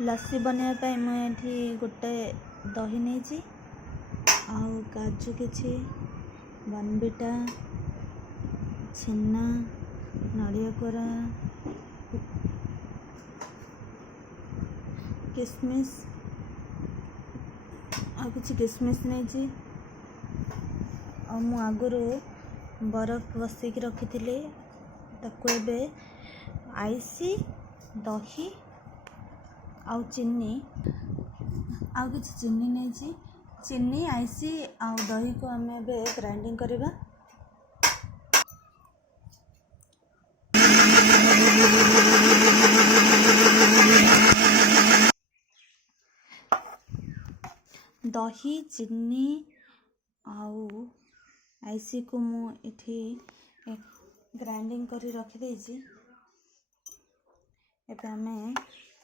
लस्सी बनवाई मुझे गोटे दही नहीं आउ काजू किछि बनविटा छेना नड़िया कोरा किसमिस आ किछि किसमिस नहीं मु आगुरु बरफ बसैक रखी ताको एबे आइसी दही आउ चीनी आउ किछि चीनी नहीं चीनी आइसी आउ दही को आम एबे ग्राइंडिंग करबा। दही चीनी आउ आइसी को मु इठी ग्राइंडिंग करी रखी देछि। एबे हमें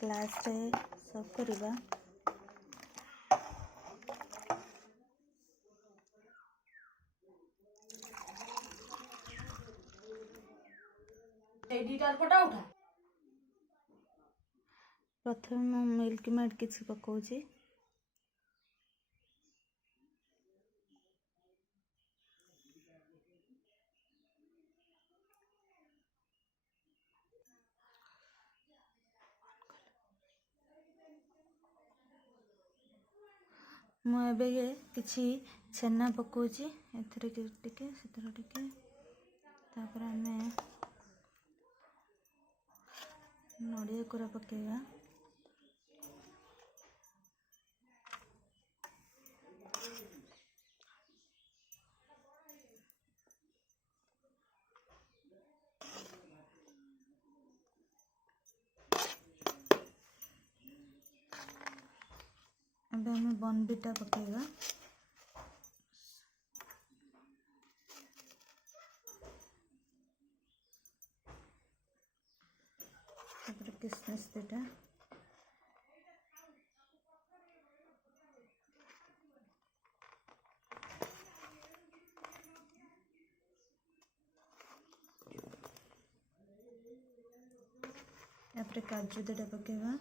ग्लास रे सर्व करबा। प्रथम मु मिल्क मेड किछि पकाउछि। मु एबे किछि छेना पकाउछि एथरे टिके सेथरे टिके तापर हमें नड़िया कोरा पकेगा। अब हमें बनविटा पकेगा। तापर किसमिस देटा तापर काजू देटा पकेगा।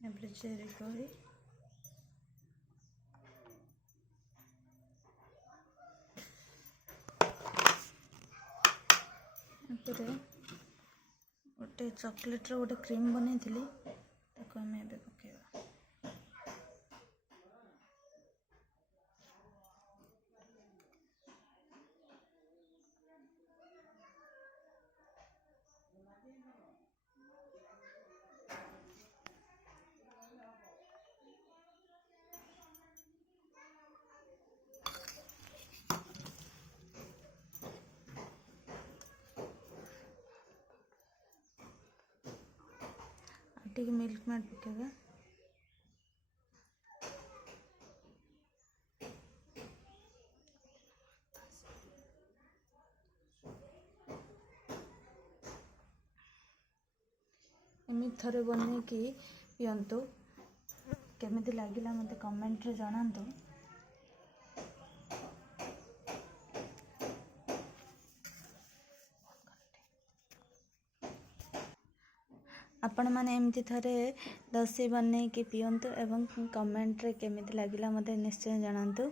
तापर चेरी कोरी गोटे चॉकलेट रो गोटे क्रीम बनै ताको हमें एबे पकेगा। ठीक मिल्क मेड पकेगा। एमती थरे बने कि पियंतु केमिति लागिला मते कमेंट रे जणांतु। आपण माने एमती थरे लस्सी बने कि पियंतु एवं कमेंट रे केमिति लागिला मते निश्चय जणांतु।